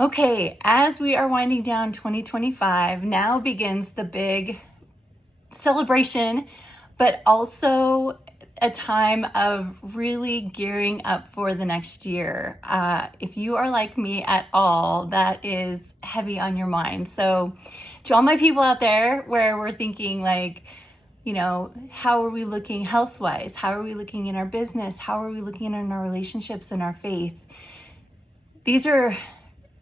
Okay, as we are winding down 2025, now begins the big celebration, but also a time of really gearing up for the next year. If you are like me at all, that is heavy on your mind. So, to all my people out there where we're thinking, like, how are we looking health wise? How are we looking in our business? How are we looking in our relationships and our faith?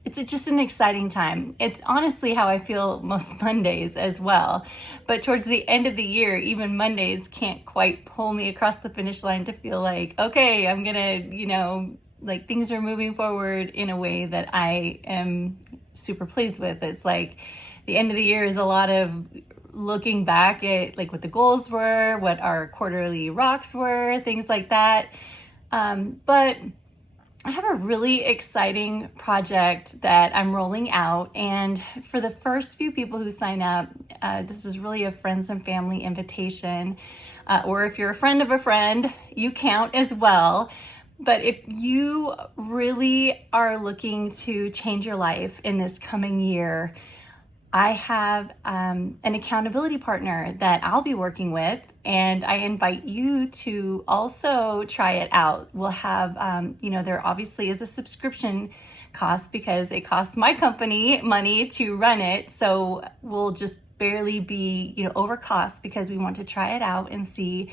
It's just an exciting time. It's honestly how I feel most Mondays as well. But towards the end of the year, even Mondays can't quite pull me across the finish line to feel like, okay, I'm gonna, like things are moving forward in a way that I am super pleased with. It's like the end of the year is a lot of looking back at like what the goals were, what our quarterly rocks were, things like that. But I have a really exciting project that I'm rolling out, and for the first few people who sign up, this is really a friends and family invitation, or if you're a friend of a friend, you count as well. But if you really are looking to change your life in this coming year, I have an accountability partner that I'll be working with, and I invite you to also try it out. We'll have, there obviously is a subscription cost because it costs my company money to run it. So we'll just barely be, over cost because we want to try it out and see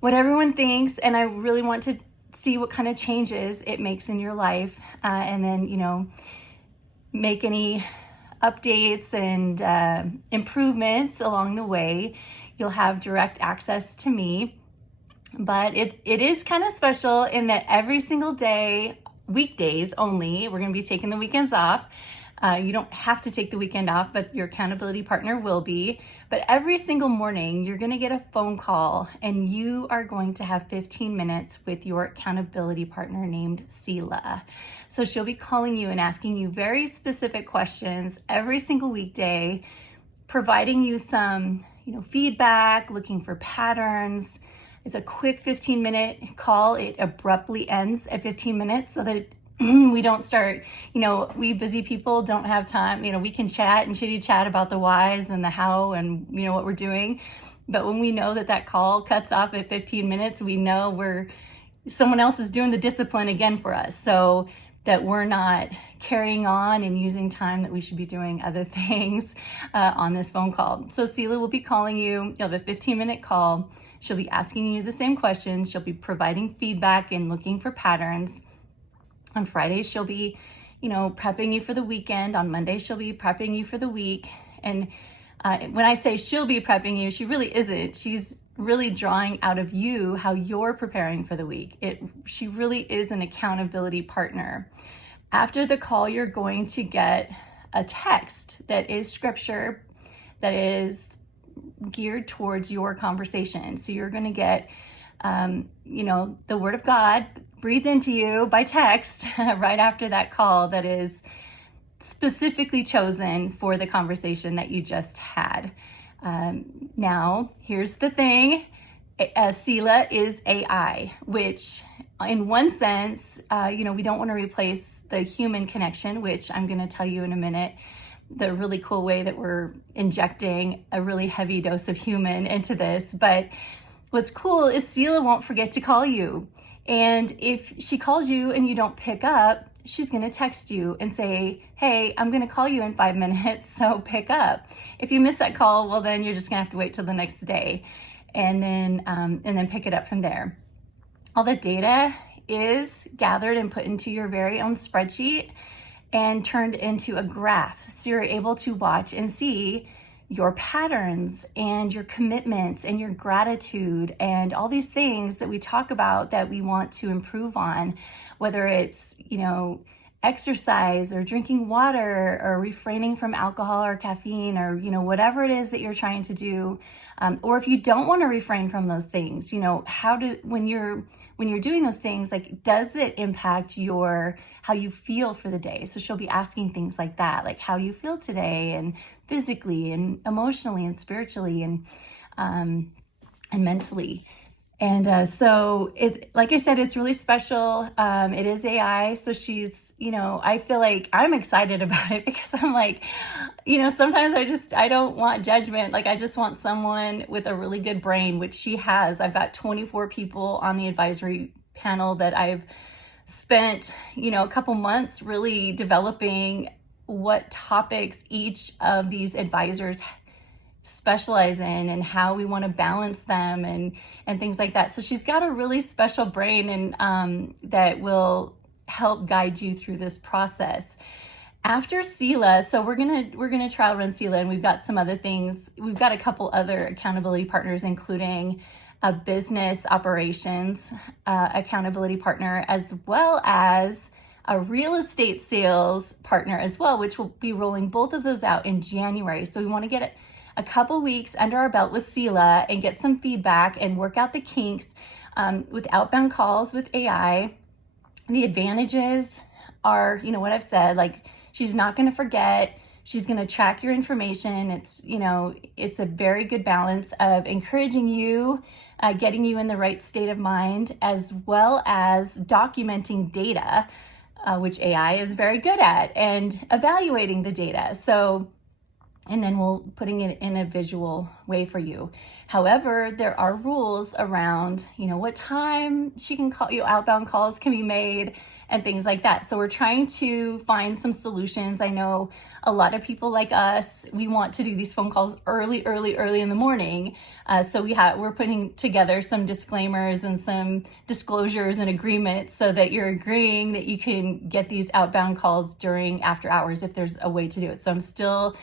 what everyone thinks. And I really want to see what kind of changes it makes in your life, and then, make any updates and improvements along the way. You'll have direct access to me, but it is kind of special in that every single day, weekdays only, we're going to be taking the weekends off. You don't have to take the weekend off, but your accountability partner will be. But every single morning, you're going to get a phone call, and you are going to have 15 minutes with your accountability partner named Selah. So she'll be calling you and asking you very specific questions every single weekday, providing you some, feedback, looking for patterns. It's a quick 15-minute call. It abruptly ends at 15 minutes so that we don't start, we busy people don't have time. We can chat and chitty chat about the whys and the how and, what we're doing. But when we know that call cuts off at 15 minutes, we know someone else is doing the discipline again for us. So that we're not carrying on and using time that we should be doing other things on this phone call. So Selah will be calling you. You'll have a 15-minute call. She'll be asking you the same questions. She'll be providing feedback and looking for patterns. On Fridays, she'll be, prepping you for the weekend. On Monday, she'll be prepping you for the week. And when I say she'll be prepping you, she really isn't. She's really drawing out of you how you're preparing for the week. She really is an accountability partner. After the call, you're going to get a text that is scripture, that is geared towards your conversation. So you're going to get the word of God breathed into you by text right after that call that is specifically chosen for the conversation that you just had. Now, here's the thing. Selah is AI, which in one sense, we don't want to replace the human connection, which I'm going to tell you in a minute, the really cool way that we're injecting a really heavy dose of human into this. But what's cool is Selah won't forget to call you. And if she calls you and you don't pick up, she's going to text you and say, hey, I'm going to call you in 5 minutes, so pick up. If you miss that call, well, then you're just going to have to wait till the next day and then pick it up from there. All the data is gathered and put into your very own spreadsheet and turned into a graph. So you're able to watch and see your patterns and your commitments and your gratitude and all these things that we talk about that we want to improve on, whether it's, exercise or drinking water or refraining from alcohol or caffeine or, whatever it is that you're trying to do. Or if you don't want to refrain from those things, when you're doing those things, like, does it impact how you feel for the day? So she'll be asking things like that, like how you feel today and physically and emotionally and spiritually and mentally. And so it, like I said, it's really special. It is AI. So she's, I feel like I'm excited about it because I'm like, sometimes I don't want judgment. Like I just want someone with a really good brain, which she has. I've got 24 people on the advisory panel that I've spent, a couple months really developing what topics each of these advisors specialize in and how we want to balance them and things like that. So she's got a really special brain and that will help guide you through this process. After Selah, so we're gonna trial run Selah, and we've got some other things. We've got a couple other accountability partners, including a business operations accountability partner, as well as a real estate sales partner as well, which will be rolling both of those out in January. So we want to get a couple weeks under our belt with Selah and get some feedback and work out the kinks with outbound calls with AI. The advantages are, what I've said, like she's not going to forget. She's going to track your information. It's a very good balance of encouraging you, getting you in the right state of mind, as well as documenting data, which AI is very good at, and evaluating the data. So, and then we'll putting it in a visual way for you. However, there are rules around, what time she can call you, outbound calls can be made and things like that. So we're trying to find some solutions. I know a lot of people like us, we want to do these phone calls early in the morning. So we're putting together some disclaimers and some disclosures and agreements so that you're agreeing that you can get these outbound calls during after hours if there's a way to do it. So I'm still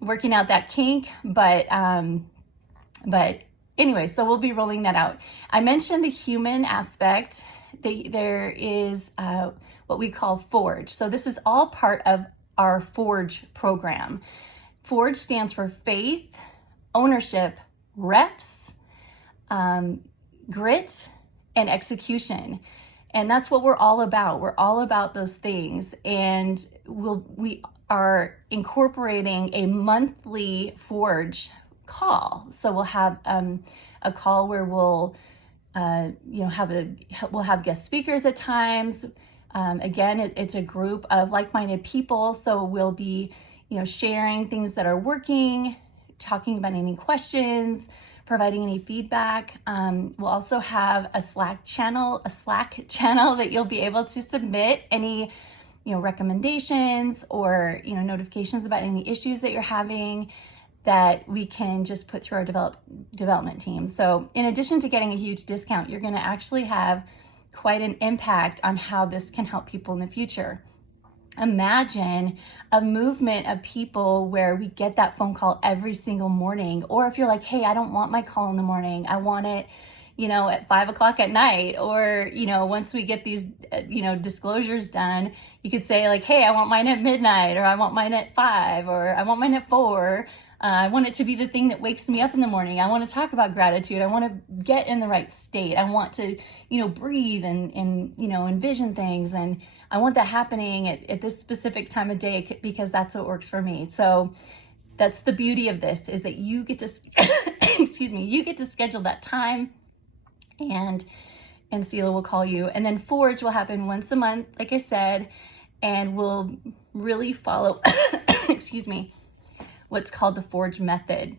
working out that kink, but anyway, so we'll be rolling that out. I mentioned the human aspect. There is what we call Forge. So this is all part of our Forge program. Forge stands for faith, ownership, reps, grit, and execution. And that's what we're all about. We're all about those things. And we are incorporating a monthly Forge call. So we'll have a call where we'll have guest speakers at times. Again, it's a group of like-minded people. So we'll be, sharing things that are working, talking about any questions, providing any feedback. We'll also have a Slack channel that you'll be able to submit any recommendations or notifications about any issues that you're having that we can just put through our development team. So in addition to getting a huge discount, you're going to actually have quite an impact on how this can help people in the future. Imagine a movement of people where we get that phone call every single morning. Or if you're like, hey, I don't want my call in the morning, I want it at 5:00 at night, or, once we get these, disclosures done, you could say like, hey, I want mine at midnight, or I want mine at 5, or I want mine at 4. I want it to be the thing that wakes me up in the morning. I want to talk about gratitude. I want to get in the right state. I want to, breathe and envision things. And I want that happening at this specific time of day because that's what works for me. So that's the beauty of this, is that you get to, you get to schedule that time, and Selah will call you. And then Forge will happen once a month, like I said, and we'll really follow, what's called the Forge method.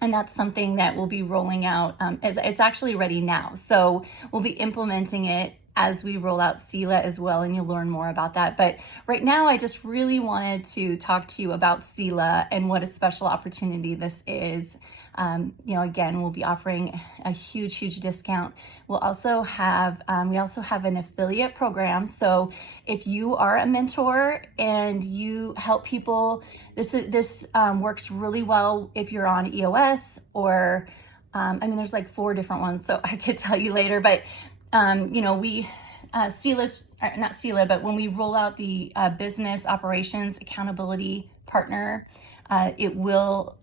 And that's something that we'll be rolling out. It's actually ready now. So we'll be implementing it as we roll out Selah as well, and you'll learn more about that. But right now, I just really wanted to talk to you about Selah and what a special opportunity this is. Again, we'll be offering a huge discount. We'll also have, an affiliate program. So if you are a mentor and you help people, this works really well if you're on EOS or, there's like 4 different ones, so I could tell you later, but Selah's, not Selah, but when we roll out the business operations accountability partner, it will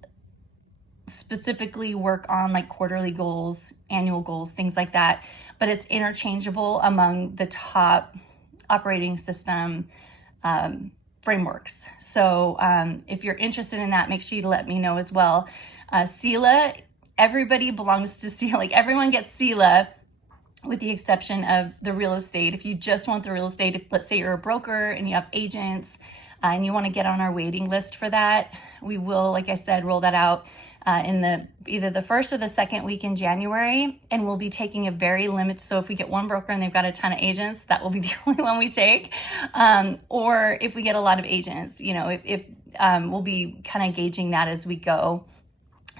specifically work on like quarterly goals, annual goals, things like that. But it's interchangeable among the top operating system frameworks. So if you're interested in that, make sure you let me know as well. Selah everybody belongs to Selah. Like everyone gets Selah, with the exception of the real estate. If you just want the real estate, if let's say you're a broker and you have agents and you want to get on our waiting list for that, we will, like I said, roll that out in either the first or the second week in January, and we'll be taking a very limited. So if we get one broker and they've got a ton of agents, that will be the only one we take. Or if we get a lot of agents, you know, if we'll be kind of gauging that as we go.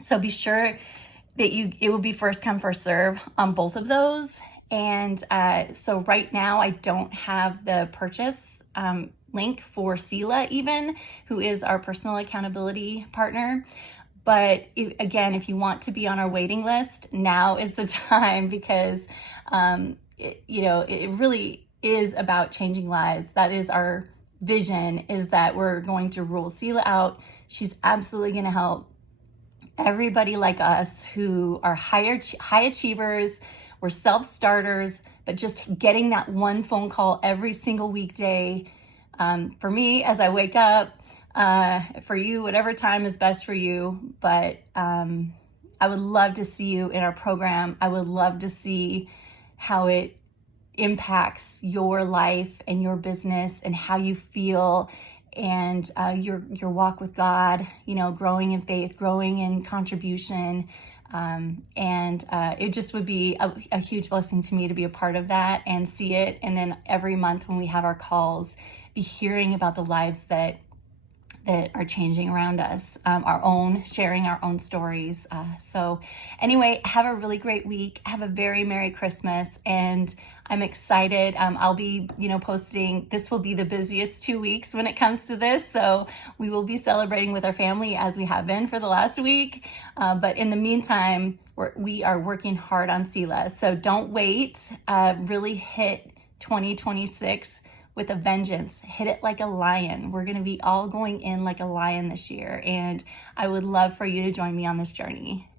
So be sure that it will be first come, first serve on both of those. And so right now I don't have the purchase link for Selah even, who is our personal accountability partner. But if you want to be on our waiting list, now is the time, because it really is about changing lives. That is our vision, is that we're going to roll Selah out. She's absolutely going to help everybody like us who are high achievers. We're self-starters, but just getting that one phone call every single weekday. For me, as I wake up, for you, whatever time is best for you. But I would love to see you in our program. I would love to see how it impacts your life and your business and how you feel, and your walk with God, you know, growing in faith, growing in contribution. It just would be a huge blessing to me to be a part of that and see it. And then every month when we have our calls, be hearing about the lives that are changing around us, sharing our own stories. So anyway, have a really great week. Have a very Merry Christmas. And I'm excited. I'll be, posting. This will be the busiest 2 weeks when it comes to this. So we will be celebrating with our family as we have been for the last week. But in the meantime, we are working hard on Selah. So don't wait. Really hit 2026 with a vengeance. Hit it like a lion. We're going to be all going in like a lion this year. And I would love for you to join me on this journey.